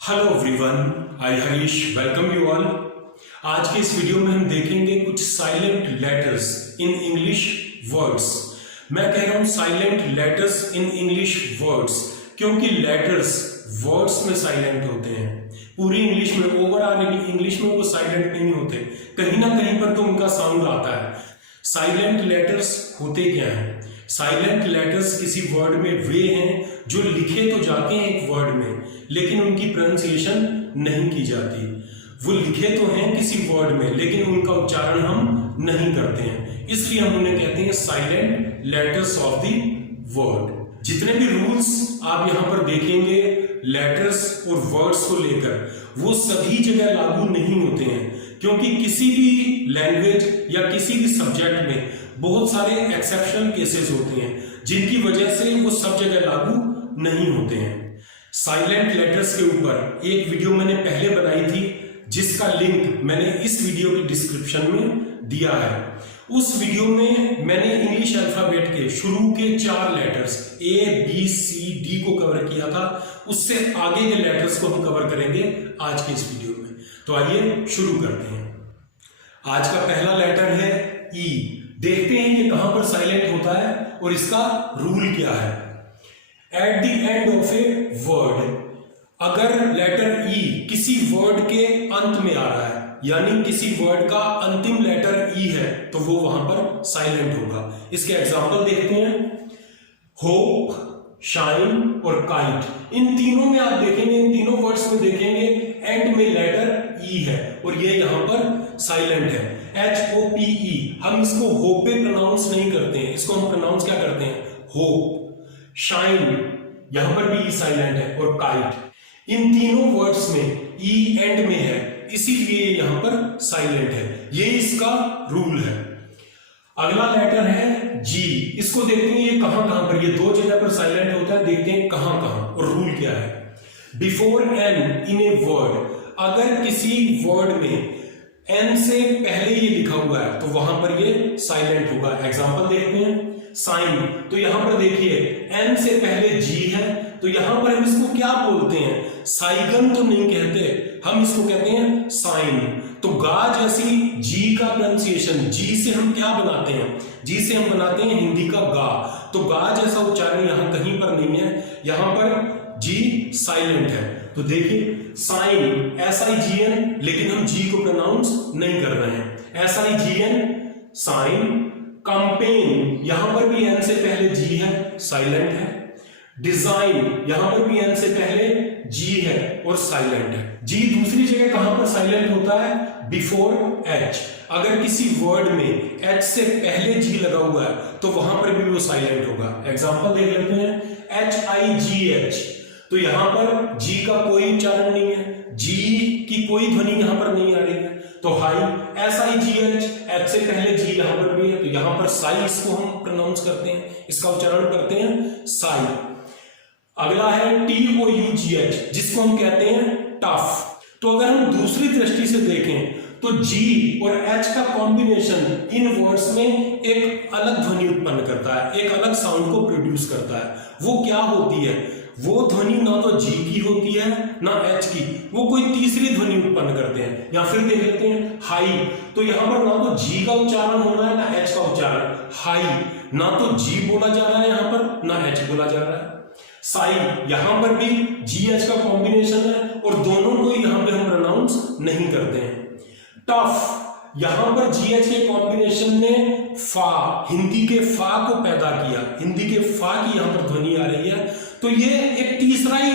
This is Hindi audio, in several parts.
Hello everyone, I Harish welcome you all. आज के इस वीडियो में हम देखेंगे कुछ silent letters in English words. मैं कह रहा हूं silent letters in English words क्योंकि लेटर्स वर्ड्स में साइलेंट होते हैं। पूरी इंग्लिश में, ओवरऑल इंग्लिश में वो साइलेंट नहीं होते, कहीं ना कहीं पर तो उनका साउंड आता है। साइलेंट लेटर्स होते क्या हैं? साइलेंट लेटर्स किसी वर्ड में वे हैं जो लिखे तो जाते हैं एक वर्ड में, लेकिन उनकी प्रोनाउंसिएशन नहीं की जाती। वो लिखे तो हैं किसी वर्ड में, लेकिन उनका उच्चारण हम नहीं करते हैं, इसलिए हम उन्हें कहते हैं silent letters of the word. जितने भी रूल्स आप यहां पर देखेंगे लेटर्स और वर्ड्स को लेकर, वो सभी जगह लागू नहीं होते हैं, क्योंकि किसी भी लैंग्वेज या किसी भी सब्जेक्ट में बहुत सारे एक्सेप्शनल केसेस होते हैं जिनकी वजह से वो सब जगह लागू नहीं होते हैं। साइलेंट लेटर्स के ऊपर एक वीडियो मैंने पहले बनाई थी, जिसका लिंक मैंने इस वीडियो की डिस्क्रिप्शन में दिया है। उस वीडियो में मैंने इंग्लिश अल्फाबेट के शुरू के 4 लेटर्स ABCD को कवर किया था। उससे आगे के लेटर्स को हम कवर करेंगे आज के इस वीडियो में। तो आइए शुरू करते हैं। आज का पहला लेटर है E। देखते हैं ये कहां पर साइलेंट होता है और इसका रूल क्या है। At the end of a word, अगर लेटर E किसी वर्ड के अंत में आ रहा है, यानी किसी वर्ड का अंतिम लेटर E है, तो वो वहां पर साइलेंट होगा। इसके एग्जांपल देखते हैं। होप, शाइन और काइट, इन तीनों में आप देखेंगे, इन तीनों वर्ड्स में देखेंगे एंड में लेटर E है और ये यहां पर साइलेंट है। HOPE, हम इसको होप पे प्रोनाउंस नहीं करते हैं, इसको हम प्रोनाउंस क्या करते हैं? होप। शाइन, यहां पर भी E साइलेंट है, और काइट, इन तीनों वर्ड्स में E एंड में है, इसीलिए यहां पर साइलेंट है। ये इसका रूल है। अगला लेटर है G। इसको देखते हैं ये कहां कहां पर, ये 2 जगह पर साइलेंट होता है, देखते हैं कहां कहां और रूल क्या है। Before N in a word, अगर किसी वर्ड में N से पहले ये लिखा हुआ है तो वहां पर ये साइलेंट होगा। एग्जांपल देखते हैं। साइन, तो यहां पर देखिए N से पहले G है, तो यहां पर हम इसको क्या बोलते हैं? साइगन तो नहीं कहते, हम इसको कहते हैं साइन। तो गा जैसी G का प्रोनाउंसिएशन, G से हम क्या बनाते हैं? G से हम बनाते हैं हिंदी का गा। तो गा जैसा उच्चारण यहां कहीं पर नहीं है, यहां पर G साइलेंट है। तो देखिए साइन, SIGN, लेकिन हम G को प्रोनाउंस नहीं कर रहे हैं। SIGN, sign. कंपेन, यहां पर भी N से पहले G है, साइलेंट है। डिजाइन, यहां पर भी N से पहले G है और साइलेंट है। G दूसरी जगह कहां पर साइलेंट होता है? Before H। अगर किसी वर्ड में H से पहले G लगा हुआ है तो वहां पर भी वो साइलेंट होगा। एग्जांपल देख लेते हैं। HIGH, तो यहां पर G का कोई उच्चारण नहीं है, G की कोई ध्वनि यहां पर नहीं आ रही है। तो हाई, SIGH, H से पहले G यहां पर भी है, तो यहां पर साई, इसको हम प्रोनाउंस करते हैं, इसका उच्चारण करते हैं साई। अगला है TOUGH, जिसको हम कहते हैं टफ। तो अगर हम दूसरी दृष्टि से देखें तो G और H का कॉम्बिनेशन इन वर्ड्स में एक अलग ध्वनि उत्पन्न करता है, एक अलग साउंड को प्रोड्यूस करता है। वो क्या होती है? वो ध्वनि ना तो G की होती है ना H की, वो कोई तीसरी ध्वनि उत्पन्न करते हैं। या फिर देख लेते हैं हाई, तो यहां पर ना तो G का उच्चारण हो रहा है ना H का उच्चारण। हाई, ना तो G बोला जा रहा है यहां पर, ना H बोला जा रहा है। साई, यहां पर भी GH का कॉम्बिनेशन है और दोनों को यहां पे हम प्रोनाउंस नहीं करते हैं। टफ, यहां पर GH के कॉम्बिनेशन ने फा, हिंदी के फा को पैदा किया, हिंदी के फा की यहां पर ध्वनि आ रही है, तो ये एक तीसरा ही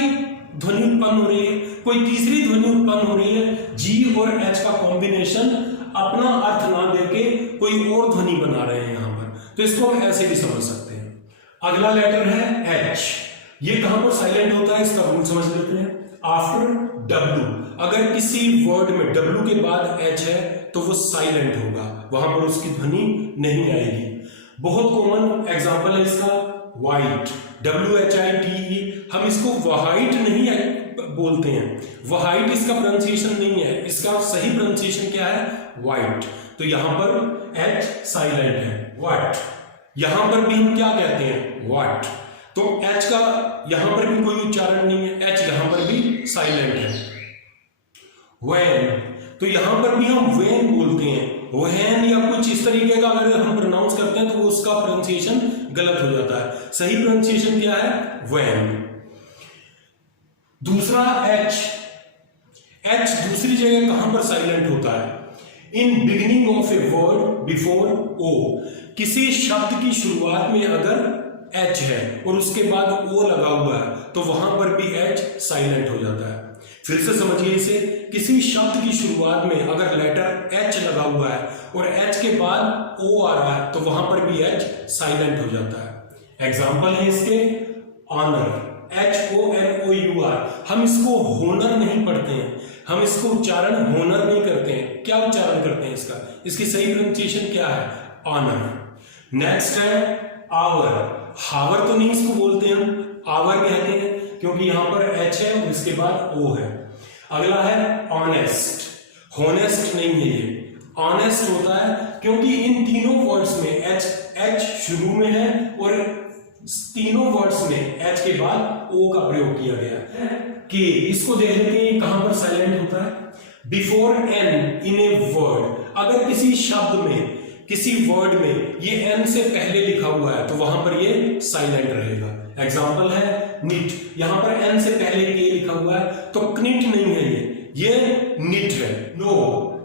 ध्वनि उत्पन्न हो रही है, कोई तीसरी ध्वनि उत्पन्न हो रही है। G और H का कॉम्बिनेशन अपना अर्थ ना देके कोई और ध्वनि बना रहे हैं यहां पर, तो इसको हम ऐसे भी समझ सकते हैं। अगला लेटर है H। ये कहां पर साइलेंट होता है, इसका रूल समझ लेते हैं। आफ्टर W, अगर किसी वर्ड में W के बाद H है तो वो साइलेंट होगा, वहां पर उसकी ध्वनि नहीं आएगी। बहुत कॉमन एग्जांपल है इसका व्हाइट, WHITE, हम इसको व्हाइट नहीं बोलते हैं, व्हाइट इसका प्रोनाउंसिएशन नहीं है, इसका सही प्रोनाउंसिएशन क्या है? व्हाइट। तो यहां पर H साइलेंट है। व्हाट, यहां पर भी हम क्या कहते हैं? व्हाट। तो एच का यहां पर भी कोई उच्चारण नहीं है, एच यहां पर भी साइलेंट है। वैन, तो यहां पर भी हम वैन बोलते हैं, वैन या कुछ इस तरीके का अगर हम प्रोनाउंस करते हैं तो वो उसका प्रोनाउंसिएशन गलत हो जाता है। सही प्रोनाउंसिएशन क्या है? वैन। दूसरा एच, एच दूसरी जगह कहां पर साइलेंट होता है? In beginning of a word before O, किसी शब्द की शुरुआत में अगर एच है और उसके बाद ओ लगा हुआ है तो वहां पर भी एच साइलेंट हो जाता है। फिर से समझिए इसे, किसी शब्द की शुरुआत में अगर लेटर एच लगा हुआ है और एच के बाद ओ आ रहा है तो वहां पर भी एच साइलेंट हो जाता है। एग्जाम्पल है इसके ऑनर, HONOUR, हम इसको होनर नहीं पढ़ते हैं, हम इसको उच्चारण होनर नहीं करते हैं। क्या उच्चारण करते हैं इसका? इसकी सही प्रोनाउंसिएशन क्या है? ऑनर। नेक्स्ट है आवर, हावर तो नहीं इसको बोलते हम, आवर कहते हैं क्योंकि यहां पर एच है और इसके बाद ओ है। अगला है ऑनेस्ट, होनेस्ट नहीं है ये, ऑनेस्ट होता है क्योंकि इन तीनों वर्ड्स में एच शुरू में है और तीनों वर्ड्स में एच के बाद ओ का प्रयोग किया गया है। कि इसको देख लेते हैं कहां पर साइलेंट होता है? Before N in a word, अगर किसी शब्द में, किसी वर्ड में ये एन से पहले लिखा हुआ है तो वहां पर ये साइलेंट रहेगा। एग्जाम्पल है निट, यहां पर एन से पहले के लिखा हुआ है तो क्निट नहीं है ये निट है। नो,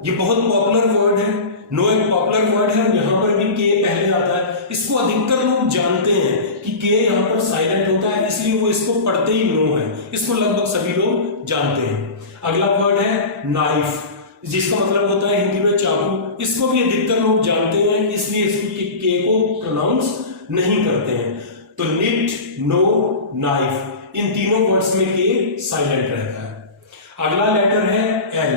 ये बहुत पॉपुलर वर्ड है, नो एक पॉपुलर वर्ड है, यहां पर भी के पहले आता है। इसको अधिकतर लोग जानते हैं कि के यहां पर साइलेंट होता है, इसलिए वो इसको पढ़ते ही नो है, इसको लगभग सभी लोग जानते हैं। अगला वर्ड है नाइफ, जिसका मतलब होता है हिंदी में चाकू, इसको भी अधिकतर लोग जानते हैं, इसलिए इसकी के को प्रोनाउंस नहीं करते हैं। तो निट, नो, नाइफ, इन तीनों वर्ड्स में के साइलेंट रहता है। अगला लेटर है एल,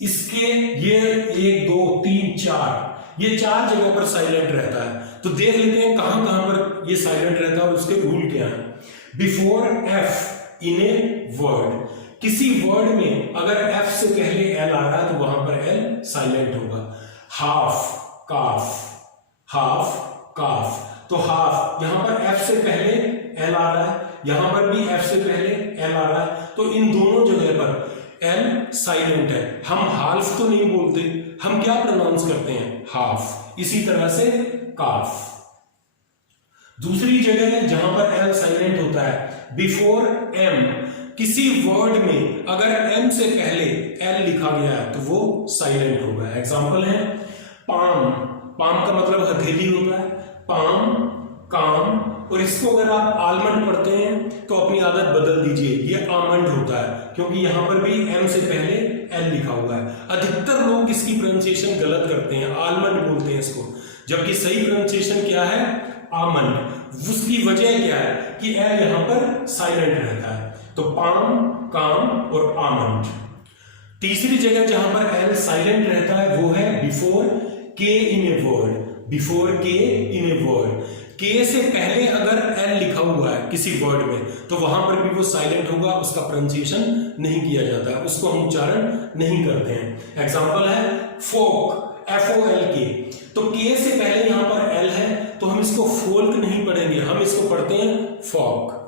इसके ये 1 2 3 4 ये 4 जगह पर साइलेंट रहता है। तो देख लेते हैं कहां कहां पर ये साइलेंट रहता है और उसके रूल क्या है। Before F in a word, किसी वर्ड में अगर एफ से पहले एल आ रहा है तो वहां पर एल साइलेंट होगा। हाफ, काफ, हाफ, काफ, तो हाफ यहां पर एफ से पहले एल आ रहा है, यहां पर भी एफ से पहले एल आ रहा है, तो इन दोनों जगह पर एल साइलेंट है। हम हाल्फ तो नहीं बोलते, हम क्या प्रोनाउंस करते हैं? हाफ। इसी तरह से काफ। दूसरी जगह जहां पर एल साइलेंट होता है बिफोर एम, किसी वर्ड में अगर एम से पहले एल लिखा गया है तो वो साइलेंट होगा। एग्जांपल है पाम, पाम का मतलब हथेली होता है, पाम, काम, और इसको अगर आप आलमंड पढ़ते हैं तो अपनी आदत बदल दीजिए, ये आमंड होता है क्योंकि यहां पर भी एम से पहले एल लिखा हुआ है। अधिकतर लोग इसकी प्रोनाउंसिएशन गलत करते हैं, आलमंड बोलते हैं इसको, जबकि सही प्रोनाउंसिएशन क्या है? आमंड। उसकी वजह क्या है कि एल यहां पर साइलेंट रहता है। तो पाम, काम और आमंड। तीसरी जगह जहां पर एल साइलेंट रहता है वो है बिफोर के इन ए वर्ड, बिफोर के इन ए वर्ड, के से पहले अगर एल लिखा हुआ है किसी वर्ड में तो वहां पर भी वो साइलेंट होगा, उसका प्रोनाउंसिएशन नहीं किया जाता है, उसको हम उच्चारण नहीं करते हैं। एग्जांपल है फोक, FOLK, तो के से पहले यहां पर एल है तो हम इसको फोल्क नहीं पढ़ेंगे, हम इसको पढ़ते हैं फॉक।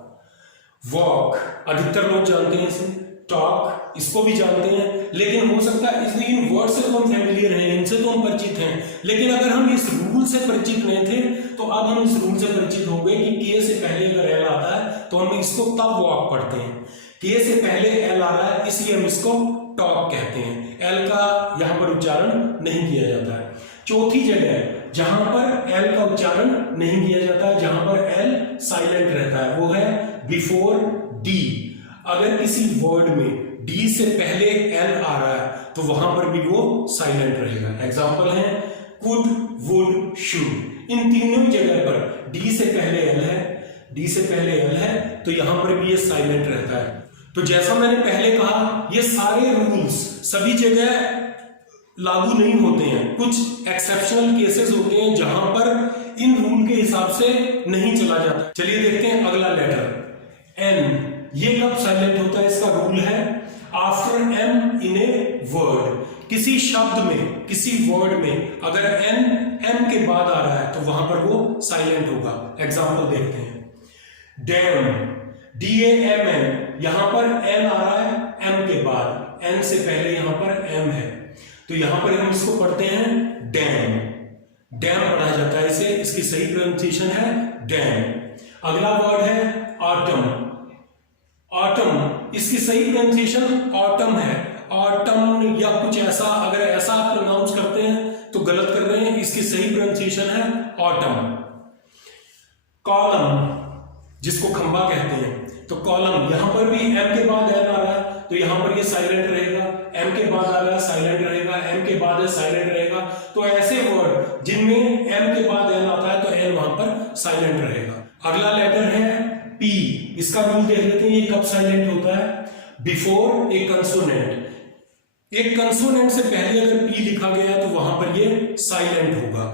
वॉक, अधिकतर लोग जानते हैं इसे। टॉक, इसको भी जानते हैं, लेकिन हो सकता है इसलिए इन वर्ड से तो हम फैमिलियर हैं, इनसे तो हम परिचित हैं, लेकिन अगर हम इस रूल से परिचित नहीं थे तो अब हम इस रूल से परिचित हो गए कि के से पहले अगर एल आता है तो हम इसको तब वॉक पढ़ते हैं। के से पहले एल आ रहा है इसलिए हम इसको टॉक कहते हैं, एल का यहां पर उच्चारण नहीं किया जाता है। चौथी जगह जहां पर एल का उच्चारण नहीं किया जाता है, जहां पर एल साइलेंट रहता है, वो है बिफोर डी। अगर किसी वर्ड में डी से पहले एल आ रहा है तो वहां पर भी वो साइलेंट रहेगा। एग्जांपल है कुड, वुड, शुड, इन तीनों जगह पर डी से पहले एल है, डी से पहले एल है तो यहां पर भी ये साइलेंट रहता है। तो जैसा मैंने पहले कहा, ये सारे रूल्स सभी जगह लागू नहीं होते हैं, कुछ एक्सेप्शनल केसेस होते हैं जहां पर इन रूल के हिसाब से नहीं चला जाता। चलिए देखते हैं अगला लेटर एन, ये कब साइलेंट होता है? इसका रूल है after M in a word, किसी शब्द में, किसी वर्ड में अगर एम के बाद आ रहा है तो वहां पर वो साइलेंट होगा। एग्जांपल देखते हैं डैम, DAMN, यहां पर N आ रहा है M के बाद, N से पहले यहां पर M है, तो यहां पर हम इसको पढ़ते हैं डैम, डैम पढ़ा जाता है इसे, इसकी सही प्रोनाउंसिएशन है डैम। अगला वर्ड है ऑटम, ऑटम, इसकी सही प्रोनाउंसिएशन ऑटम है, ऑटम या कुछ ऐसा, अगर ऐसा आप प्रोनाउंस करते हैं तो गलत कर रहे हैं, इसकी सही प्रोनाउंसिएशन है ऑटम। कॉलम, जिसको खंबा कहते हैं, तो कॉलम, यहां पर भी M के बाद N आ रहा है, तो यहां पर ये साइलेंट रहेगा, M के बाद आ रहा है साइलेंट रहेगा, M के बाद है साइलेंट रहेगा। तो ऐसे वर्ड जिनमें M के बाद N आता है तो N वहां पर साइलेंट रहेगा। अगला लेटर है P, इसका रूल देख लेते हैं, ये कब साइलेंट होता है? बिफोर ए कंसोनेंट, एक कंसोनेंट से पहले अगर P लिखा गया तो वहां पर ये साइलेंट होगा,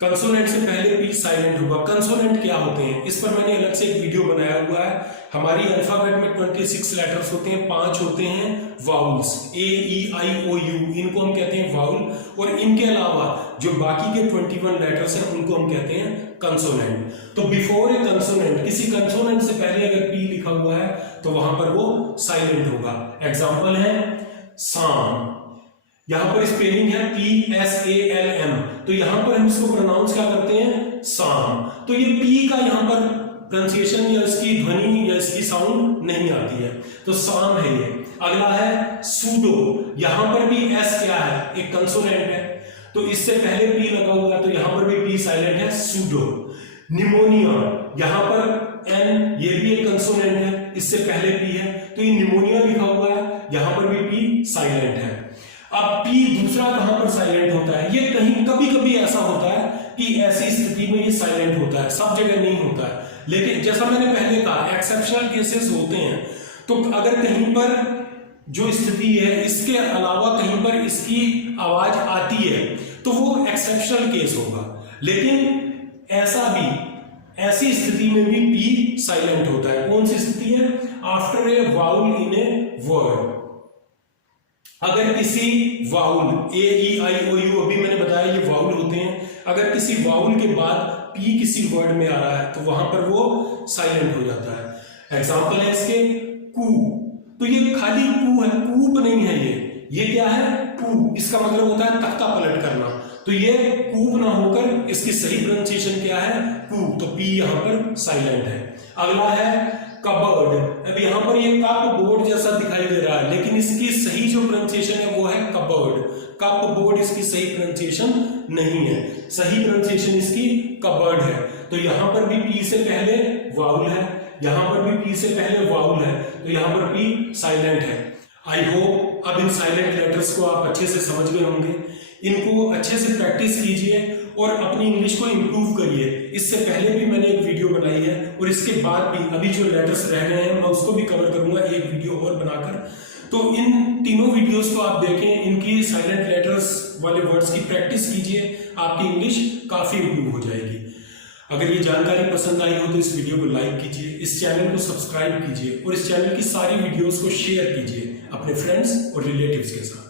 कंसोनेंट से पहले P साइलेंट होगा। कंसोनेंट क्या होते हैं, इस पर मैंने अलग से एक वीडियो बनाया हुआ है। हमारी अल्फाबेट में 26 लेटर्स होते हैं, 5 होते हैं वाउल्स, A-E-I-O-U, इनको हम कहते हैं वाउल, और इनके अलावा जो बाकी के 21 लेटर्स हैं उनको हम कहते हैं कंसोनेंट। तो बिफोर ए कंसोनेंट, किसी कंसोनेंट से पहले अगर P लिखा हुआ है तो वहां पर वो साइलेंट होगा। एग्जाम्पल है साम, यहां पर स्पेलिंग है PSALM, तो यहां पर हम इसको प्रोनाउंस क्या करते हैं? साम। तो ये P का यहां पर प्रोनाउंसिएशन या इसकी ध्वनि या इसकी साउंड नहीं आती है, तो साम है ये। अगला है सूडो, यहां पर भी S क्या है? एक कंसोनेंट है, तो इससे पहले P लगा हुआ है तो यहां पर भी P साइलेंट है, सूडो। निमोनिया, यहां पर N, ये भी एक कंसोनेंट है, इससे पहले P है, तो ये निमोनिया लिखा हुआ है, यहां पर भी P साइलेंट है। अब P दूसरा कहां पर साइलेंट होता है? ये कहीं कभी कभी ऐसा होता है कि ऐसी स्थिति में ये साइलेंट होता है, सब जगह नहीं होता है, लेकिन जैसा मैंने पहले कहा एक्सेप्शनल केसेस होते हैं। तो अगर कहीं पर जो स्थिति है इसके अलावा कहीं पर इसकी आवाज आती है तो वो एक्सेप्शनल केस होगा, लेकिन ऐसा भी, ऐसी स्थिति में भी P साइलेंट होता है। कौन सी स्थिति है? After a vowel in a word, अगर किसी वाउल, A-E-I-O-U, अभी मैंने बताया ये वाउल होते हैं, अगर किसी वाउल के बाद P किसी वर्ड में आ रहा है तो वहां पर वो साइलेंट हो जाता है। एग्जाम्पल है इसके कू, तो ये खाली कू है, कूप नहीं है, ये क्या है? कू, इसका मतलब होता है तख्ता पलट करना, तो ये कूप ना होकर इसकी सही प्रोनाउंसिएशन क्या है? कू, तो P यहां पर साइलेंट है। अगला है कबर्ड, अब यहां पर ये कप बोर्ड जैसा दिखाई दे रहा है, लेकिन इसकी सही जो प्रोनाउंसिएशन है वो है कबर्ड, कप बोर्ड इसकी सही प्रोनाउंसिएशन नहीं है, सही प्रोनाउंसिएशन इसकी कबर्ड है। तो यहां पर भी P से पहले वाउल है, यहां पर भी P से पहले वाउल है, तो यहां पर P साइलेंट है। आई होप अब इन साइलेंट लेटर्स को आप अच्छे से समझ गए होंगे, इनको अच्छे से प्रैक्टिस कीजिए और अपनी इंग्लिश को इंप्रूव करिए। इससे पहले भी मैंने एक वीडियो बनाई है और इसके बाद भी अभी जो लेटर्स रह गए हैं मैं उसको भी कवर करूंगा एक वीडियो और बनाकर। तो इन तीनों वीडियोस को आप देखें, इनकी साइलेंट लेटर्स वाले वर्ड्स की प्रैक्टिस कीजिए, आपकी इंग्लिश काफी इंप्रूव हो जाएगी। अगर ये जानकारी पसंद आई हो तो इस वीडियो को लाइक कीजिए, इस चैनल को सब्सक्राइब कीजिए और इस चैनल की सारी वीडियोस को शेयर कीजिए अपने फ्रेंड्स और रिलेटिव्स के साथ।